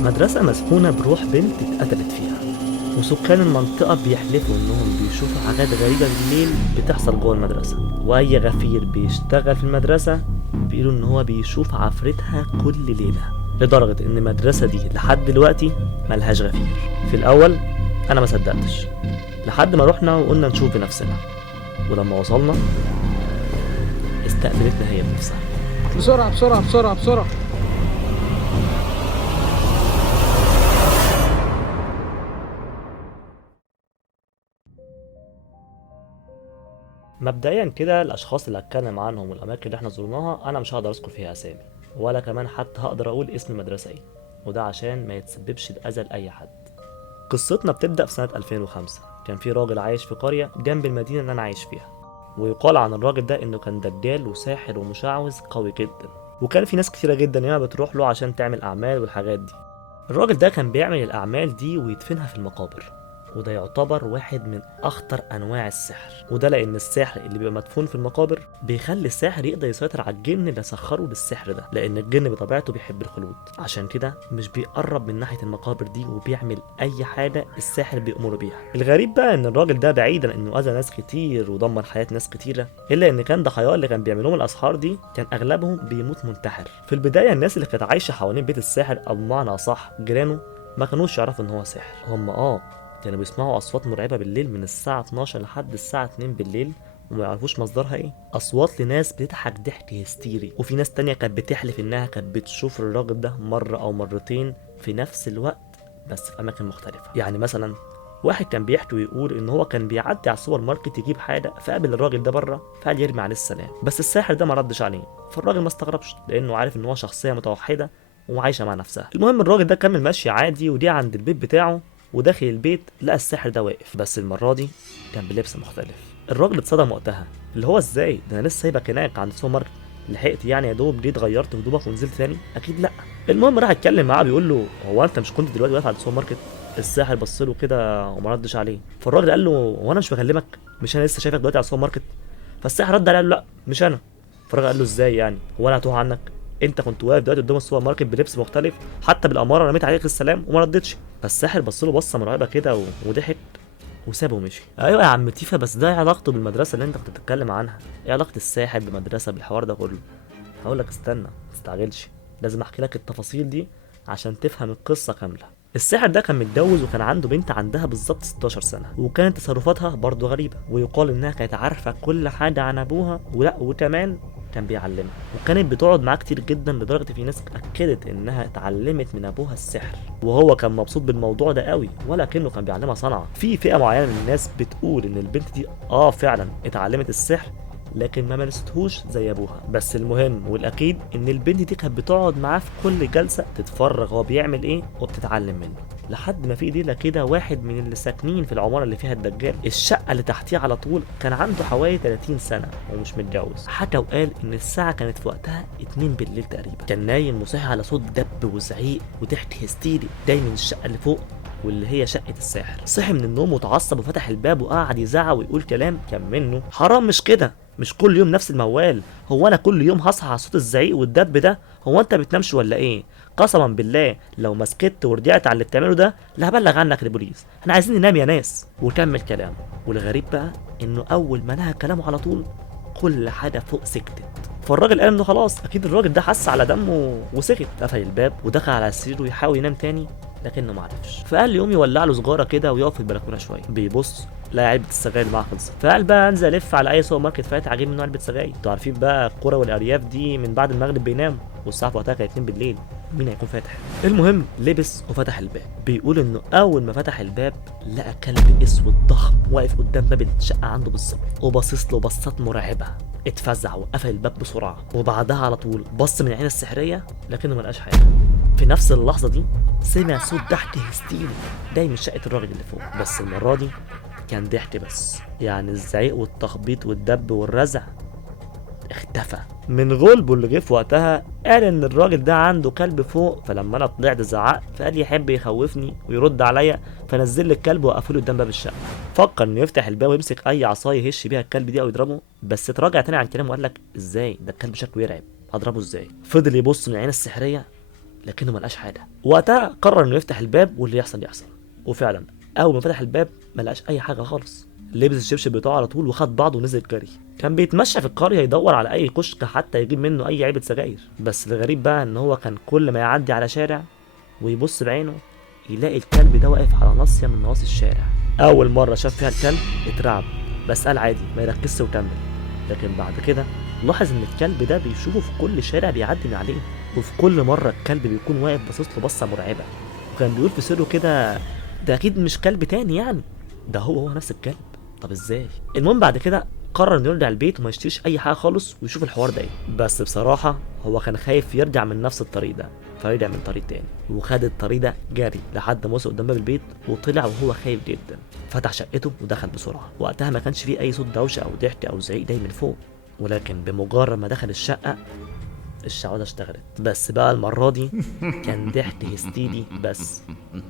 مدرسة مسكونة بروح بنت اتقتلت فيها، وسكان المنطقة بيحلفوا إنهم بيشوفوا حاجات غريبة بالليل بتحصل جوه المدرسة، وأي غفير بيشتغل في المدرسة بيقولوا إن هو بيشوف عفرتها كل ليلة، لدرجة إن المدرسة دي لحد دلوقتي ملهاش غفير. في الأول أنا ما صدقتش، لحد ما رحنا وقلنا نشوف بنفسنا، ولما وصلنا استقبلتنا هي بنفسها. بسرعة بسرعة بسرعة بسرعة. مبدئيا كده الاشخاص اللي هتكلم عنهم والاماكن اللي احنا زرناها انا مش هقدر اذكر فيها اسامي، ولا كمان حتى هقدر اقول اسم المدرسه ايه، وده عشان ما يتسببش باذى لاي حد. قصتنا بتبدا في سنه 2005. كان في راجل عايش في قريه جنب المدينه اللي انا عايش فيها، ويقال عن الراجل ده انه كان دجال وساحر ومشعوذ قوي جدا، وكان في ناس كتيره جدا ياما بتروح له عشان تعمل اعمال والحاجات دي. الراجل ده كان بيعمل الأعمال دي ويدفنها في المقابر، وده يعتبر واحد من أخطر أنواع السحر، وده لأن الساحر اللي بيبقى مدفون في المقابر بيخلي الساحر يقدر يسيطر على الجن اللي سخره للسحر ده، لأن الجن بطبيعته بيحب الخلود، عشان كده مش بيقرب من ناحية المقابر دي وبيعمل أي حاجة الساحر بيأمره بيها. الغريب بقى إن الراجل ده بعيدا إنه أذى ناس كتير ودمر حياة ناس كتيرة، إلا إن كان ضحاياه اللي كان بيعملوهم الأسحار دي كان أغلبهم بيموت منتحر. في البداية الناس اللي كانت عايشة حوالين بيت الساحر، أو بمعنى أصح جيرانه، ما كانوش يعرفوا ان هو سحر. هم كانوا بيسمعوا اصوات مرعبه بالليل من الساعه 12 لحد الساعه 2 بالليل، وما يعرفوش مصدرها ايه. اصوات لناس بتضحك ضحك هستيري، وفي ناس تانية كانت بتحلف انها كانت بتشوف الراجل ده مره او مرتين في نفس الوقت بس في اماكن مختلفه. يعني مثلا واحد كان بيحكي ويقول ان هو كان بيعدي على السوبر ماركت يجيب حاجه، فقابل الراجل ده بره فقال يرمي عليه السلام، بس الساحر ده ما ردش عليه، فالراجل ما استغربش لانه عارف ان هو شخصيه متوحده وعايشه مع نفسها. المهم الراجل ده كمل ماشي عادي، ودي عند البيت بتاعه، وداخل البيت لقى الساحر ده واقف، بس المره دي كان بلبس مختلف. الراجل اتصدم وقتها، اللي هو ازاي ده انا لسه سايبك هناك عند السوبر ماركت، لحقت يعني يا دوب جيت غيرت هدومك ونزلت تاني؟ اكيد لا. المهم راح اتكلم معاه بيقول له هو انت مش كنت دلوقتي واقف عند السوبر ماركت؟ الساحر بص له كده وما ردش عليه، فالراجل قال له هو انا مش بكلمك؟ مش انا لسه شايفك دلوقتي على السوبر ماركت؟ فالساحر رد عليه قال له لا مش انا. فالراجل قال له ازاي يعني، هو انا هتوه عنك؟ انت كنت واقف دلوقتي قدام السوبر ماركت بلبس مختلف، حتى بالاماره رميت عليك السلام وما ردتش. فالساحر بص له بصه مرعبه كده وضحك وسابه ومشي. ايوه يا عم تيفا، بس ده ايه علاقته بالمدرسه اللي انت كنت بتتكلم عنها؟ ايه علاقه الساحر بمدرسه بالحوار ده كله؟ هقول لك استنى، متستعجلش، لازم احكي لك التفاصيل دي عشان تفهم القصه كامله. الساحر ده كان متجوز وكان عنده بنت عندها بالظبط 16 سنة، وكانت تصرفاتها برضه غريبة، ويقال انها كانت عارفة كل حاجة عن ابوها، ولا وكمان كان بيعلمها، وكانت بتقعد معاه كتير جدا لدرجة في ناس اكدت انها اتعلمت من ابوها السحر، وهو كان مبسوط بالموضوع ده قوي، ولكنه كان بيعلمها صنعة. في فئة معينة من الناس بتقول ان البنت دي فعلا اتعلمت السحر، لكن ما مارستهوش زي ابوها. بس المهم والاكيد ان البنت دي كانت بتقعد معاه في كل جلسه تتفرج هو بيعمل ايه وبتتعلم منه، لحد ما في ليله كده واحد من اللي ساكنين في العماره اللي فيها الدجال الشقه اللي تحتيه على طول كان عنده حوالي 30 سنه ومش متجوز، حكى وقال ان الساعه كانت في وقتها 2 بالليل تقريبا، كان نايم وصحي على صوت دب وزعيق وضحك هستيري جاي من الشقه اللي فوق واللي هي شقة الساحر. صحي من النوم وتعصب وفتح الباب وقعد يزعق ويقول كلام كان منه حرام مش كده، مش كل يوم نفس الموال، هو انا كل يوم هصحى على صوت الزعيق والدب ده؟ هو انت بتنامش ولا ايه؟ قسما بالله لو ما سكت ورجعت على اللي بتعمله ده لا هبلغ عنك للبوليس، احنا عايزين ننام يا ناس. وكمل كلامه، والغريب بقى انه اول ما نهى كلامه على طول كل حاجه فوق سكتت. فالراجل قال انه خلاص اكيد الراجل ده حس على دمه وسكت، قفل الباب ودخل على السرير ويحاول ينام تاني لكنه معرفش. فقال يقوم يولع له سجاره كده ويقف في البلكونه شويه، بيبص لا علبه السجاير اللي معاه خلصت، فقال بقى انزل الف على اي سوبر ماركت فاتح اجيب منه علبه سجاير. انتوا عارفين بقى القرى والارياف دي من بعد المغرب بيناموا، والساعه في وقتها كانت 2 بالليل، مين هيكون فاتح؟ المهم لبس وفتح الباب، بيقول انه اول ما فتح الباب لقى كلب اسود ضخم واقف قدام باب الشقه عنده بالظبط وباصص له بصات مرعبه. اتفزع وقفل الباب بسرعه، وبعدها على طول بص من العين السحريه لكنه ما لقاش حاجه. في نفس اللحظه دي سمع صوت ضحك هستيري جاي من شقه الراجل اللي فوق، بس المره دي كان ضحك بس، يعني الزعيق والتخبيط والدب والرزع اختفى. من غلبه اللي جه في وقتها قال ان الراجل ده عنده كلب فوق، فلما انا طلعت زعقت فقال يحب يخوفني ويرد عليا فنزل لي الكلب وقفله قدام باب الشقه. فكر انه يفتح الباب ويمسك اي عصايه يهش بيها الكلب دي او يضربه، بس تراجع تاني عن كلامه وقال لك ازاي ده الكلب شكله يرعب، هضربه ازاي؟ فضل يبص من العين السحريه لكنه ملقاش حاجه. وقتها قرر انه يفتح الباب واللي يحصل يحصل. وفعلا اول ما فتح الباب ملقاش اي حاجه خالص. لبس الشبشب بتاعه على طول وخد بعضه ونزل جري. كان بيتمشى في القريه يدور على اي كشك حتى يجيب منه اي علبه سجاير. بس الغريب بقى ان هو كان كل ما يعدي على شارع ويبص بعينه يلاقي الكلب ده واقف على ناصيه من نواصي الشارع. اول مره شاف فيها الكلب اترعب، بس قال عادي ما يركزش وكمل. لكن بعد كده لاحظ ان الكلب ده بيشوفه في كل شارع بيعدي من عليه، وفي كل مره الكلب بيكون واقف باصص له بصه مرعبه. وكان بيقول في سره كده ده اكيد مش كلب تاني يعني، ده هو نفس الكلب. طب ازاي؟ المهم بعد كده قرر انه يرجع البيت وما يشتريش اي حاجه خالص ويشوف الحوار ده ايه. بس بصراحه هو كان خايف يرجع من نفس الطريق ده، فرجع من طريق تاني وخد الطريق ده جري لحد ما وصل قدام باب البيت، وطلع وهو خايف جدا. فتح شقته ودخل بسرعه. وقتها ما كانش فيه اي صوت دوشه او ضحك او زعيق جاي من فوق، ولكن بمجرد ما دخل الشقه الشعوذة اشتغلت. بس بقى المرة دي كان ضحك هستيري بس،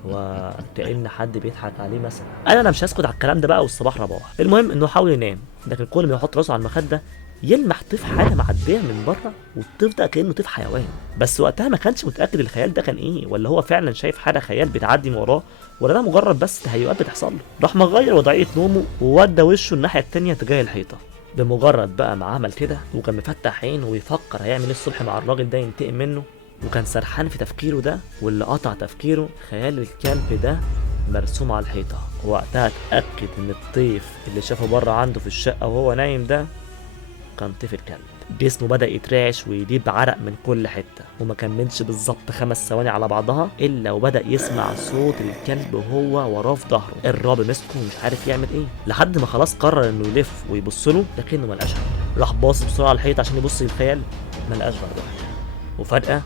وكأن حد بيضحك عليه مثلا. انا مش هسكت على الكلام ده بقى والصباح رباح. المهم انه حاول ينام، لكن كل ما يحط راسه على المخدة يلمح طيف حاجة معدية من بره، والطيف ده كأنه طيف حيوان. بس وقتها ما كانش متأكد الخيال ده كان ايه، ولا هو فعلا شايف حاجة خيال بتعدي من وراه، ولا ده مجرد بس تهيؤات بتحصل له. راح مغير وضعية نومه وودى وشه الناحية التانية تجاه الحيطة. بمجرد بقى ما عمل كده وكان مفتح عينه ويفكر هيعمل ايه الصبح مع الراجل ده ينتقم منه، وكان سرحان في تفكيره ده، واللي قطع تفكيره خيال الكلب ده مرسوم على الحيطة. وقتها اتأكد ان الطيف اللي شافه بره عنده في الشقة وهو نايم ده كان طيف الكلب. جسمه بدأ يترعش ويجيب عرق من كل حتة، وما كملش بالظبط 5 ثواني على بعضها الا وبدأ يسمع صوت الكلب وهو وراه في ظهره. الرعب مسكه ومش عارف يعمل ايه، لحد ما خلاص قرر انه يلف ويبص له، لكنه ما لقاش حاجه. راح باص بسرعه على الحيط عشان يبص للخيال، ما لقاش برضه حاجه. وفجأة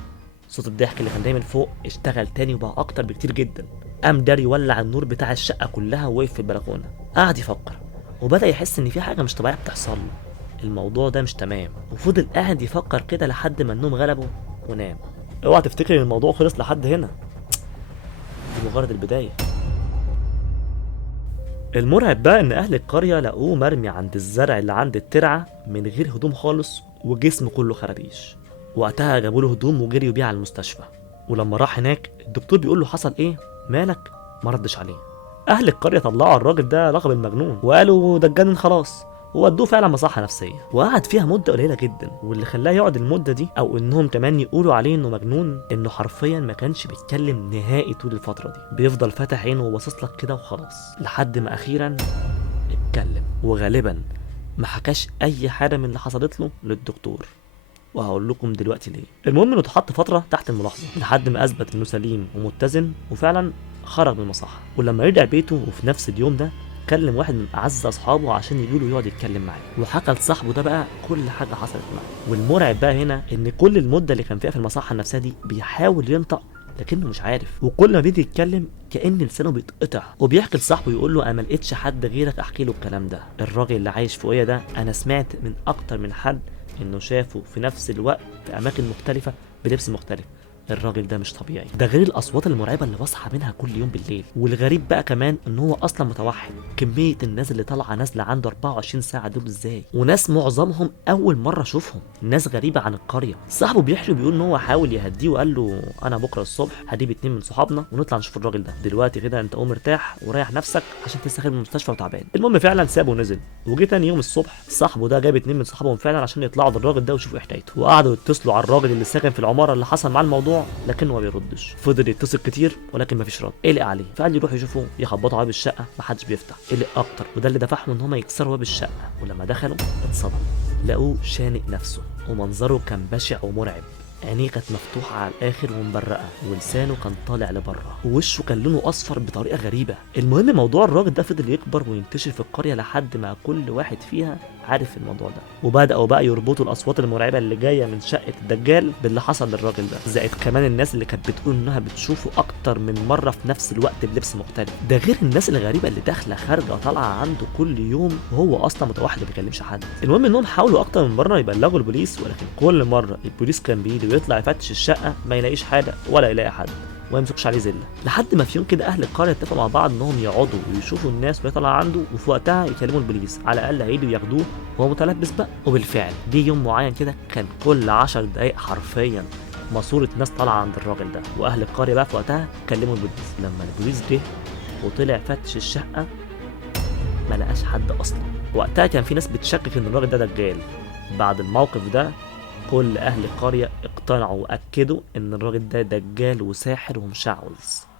صوت الضحك اللي كان دايما فوق اشتغل تاني وبقى اكتر بكتير جدا. قام داري يولع النور بتاع الشقه كلها ووقف في البلكونه قعد يفكر، وبدأ يحس ان في حاجه مش طبيعيه بتحصل له. الموضوع ده مش تمام، وفضل قاعد يفكر كده لحد ما النوم غلبه ونام. اوعى تفتكر ان الموضوع خلص لحد هنا، دي مجرد البدايه. المرعب بقى ان اهل القريه لقوه مرمي عند الزرع اللي عند الترعه من غير هدوم خالص، وجسمه كله خرابيش. وقتها جابوا له هدوم وجريوا بيه على المستشفى. ولما راح هناك الدكتور بيقول له حصل ايه مالك، ما ردش عليه. اهل القريه طلعوا الراجل ده لقب المجنون وقالوا ده اتجنن خلاص، وودوه فعلا مصحة نفسية، وقعد فيها مدة قليلة جدا. واللي خلاه يقعد المدة دي او انهم كمان يقولوا عليه انه مجنون انه حرفيا ما كانش بيتكلم نهائي طول الفترة دي، بيفضل فاتح عينه وباصص لك كده وخلاص، لحد ما اخيرا اتكلم. وغالبا ما حكاش اي حاجة من اللي حصلت له للدكتور، وهقول لكم دلوقتي ليه. المهم انه اتحط فترة تحت الملاحظة لحد ما اثبت انه سليم ومتزن، وفعلا خرج من المصحة. ولما رجع بيته وفي نفس اليوم ده كلم واحد من اعز اصحابه عشان يجيله يقعد يتكلم معاه، وحكى لصاحبه ده بقى كل حاجه حصلت معاه. والمرعب بقى هنا ان كل المده اللي كان فيها في المصحه النفسيه دي بيحاول ينطق لكنه مش عارف، وكل ما بيجي يتكلم كأن لسانه بيتقطع. وبيحكي لصاحبه يقول له انا ما لقيتش حد غيرك احكي له الكلام ده. الراجل اللي عايش فوقيا ده انا سمعت من اكتر من حد انه شافه في نفس الوقت في اماكن مختلفه بلبس مختلف. الراجل ده مش طبيعي، ده غير الاصوات المرعبه اللي بصحى منها كل يوم بالليل. والغريب بقى كمان ان هو اصلا متوحد. كميه الناس اللي طالعه نازله عنده 24 ساعه دول ازاي، وناس معظمهم اول مره اشوفهم، ناس غريبه عن القريه. صاحبه بيحكي بيقول ان هو حاول يهديه وقال له انا بكره الصبح هجيب 2 من صحابنا ونطلع نشوف الراجل ده، دلوقتي كده انت قوم ارتاح وريح نفسك عشان تستخدم من المستشفى وتعبان. المهم فعلا سابه ونزل، وجي تاني يوم الصبح صاحبه ده جاب 2 من صحابهم فعلا عشان يطلعوا للراجل ده ويشوفوا ايه حكايته. وقعدوا يتصلوا على الراجل اللي ساكن في العماره اللي حصل معاه الموضوع، لكنه ما بيردش. فضل يتصل كتير ولكن مفيش رد. قلق عليه فقال يروحوا يشوفوا يخبطوا على باب الشقه، محدش بيفتح. قلق اكتر وده اللي دفعهم ان هم يكسروا باب الشقه. ولما دخلوا اتصدموا، لقوه شانق نفسه ومنظره كان بشع ومرعب. عينيه كانت مفتوحة على الآخر ومبرقة، ولسانه كان طالع لبره، ووشه كان لونه أصفر بطريقة غريبة. المهم موضوع الراجل ده فضل يكبر وينتشر في القرية لحد ما كل واحد فيها عارف الموضوع ده، وبدأوا بقى يربطوا الأصوات المرعبة اللي جاية من شقة الدجال باللي حصل للراجل ده، زائد كمان الناس اللي كانت بتقول إنها بتشوفه أكتر من مرة في نفس الوقت بلبس مختلف. ده غير الناس الغريبة اللي داخلة خارجة طالعة عنده كل يوم وهو أصلا متوحد ما بيكلمش حد. المهم إنهم حاولوا أكتر من مرة يبلغوا البوليس، ولكن كل مرة البوليس كان بيجي ويطلع يفتش الشقة ما يلاقيش حاجة ولا يلاقي حد وما يمسكش عليه زله. لحد ما في يوم كده اهل القريه اتفقوا مع بعض انهم يقعدوا ويشوفوا الناس وهي طالعه عنده، وفي وقتها يكلموا البوليس على الاقل هيجوا ياخدوه وهو متلبس بقى. وبالفعل جه يوم معين كده كان كل 10 دقايق حرفيا ماسورة ناس طالعة عند الراجل ده، وأهل القرية بقى في وقتها كلموا البوليس. لما البوليس جه وطلع فتش الشقة ما لقاش حد أصلا. وقتها كان في ناس بتشكك إن الراجل ده دجال. بعد الموقف ده كل أهل القرية اقتنعوا وأكدوا إن الراجل ده دجال وساحر ومشعوذ.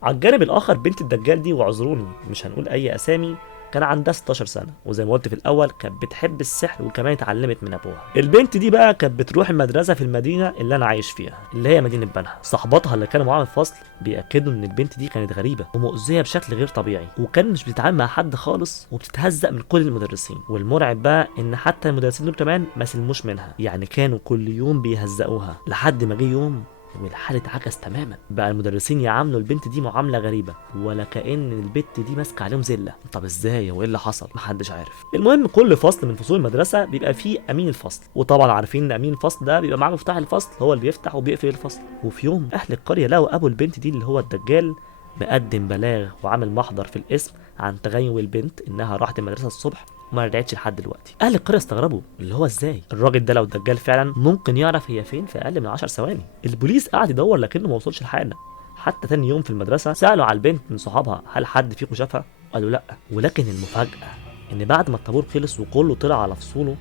على الجانب الآخر بنت الدجال دي، واعذروني مش هنقول أي أسامي، كان عندها 16 سنة، وزي ما قلت في الأول كانت بتحب السحر وكمان اتعلمت من أبوها. البنت دي بقى كانت بتروح المدرسة في المدينة اللي أنا عايش فيها، اللي هي مدينة بنها. صحباتها اللي كانوا معاها في الفصل بيأكدوا إن البنت دي كانت غريبة ومؤذية بشكل غير طبيعي، وكانت مش بتتعامل مع حد خالص وبتتهزق من كل المدرسين. والمرعب بقى إن حتى المدرسين دول كمان ما سلموش منها، يعني كانوا كل يوم بيهزقوها، لحد ما جه يوم والحال اتعكس تماما. بقى المدرسين يعاملوا البنت دي معامله غريبه، ولا كأن البنت دي ماسكه عليهم زله. طب ازاي وايه اللي حصل؟ محدش عارف. المهم كل فصل من فصول المدرسه بيبقى فيه امين الفصل، وطبعا عارفين ان امين الفصل ده بيبقى معاه مفتاح الفصل، هو اللي بيفتح وبيقفل الفصل. وفي يوم اهل القريه لقوا ابو البنت دي اللي هو الدجال مقدم بلاغ وعامل محضر في القسم عن تغيب البنت، انها راحت المدرسه الصبح وما رجعتش لحد دلوقتي. اهل القريه استغربوا، اللي هو ازاي الراجل ده لو الدجال فعلا ممكن يعرف هي فين في اقل من 10 ثواني. البوليس قعد يدور لكنه ما وصلش لحاجه. حتى تاني يوم في المدرسه سالوا على البنت من صحابها هل حد فيكم شافها، قالوا لا. ولكن المفاجاه ان بعد ما الطابور خلص وكله طلع على فصوله،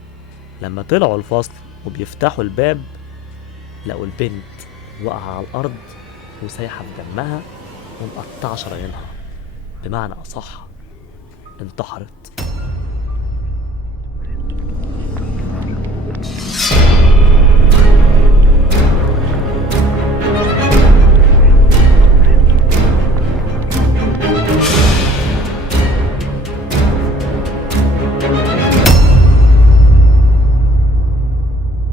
لما طلعوا الفصل وبيفتحوا الباب لقوا البنت واقعه على الارض وسايحه بدمها ومقطعه شرايينها، بمعنى اصح انتحرت.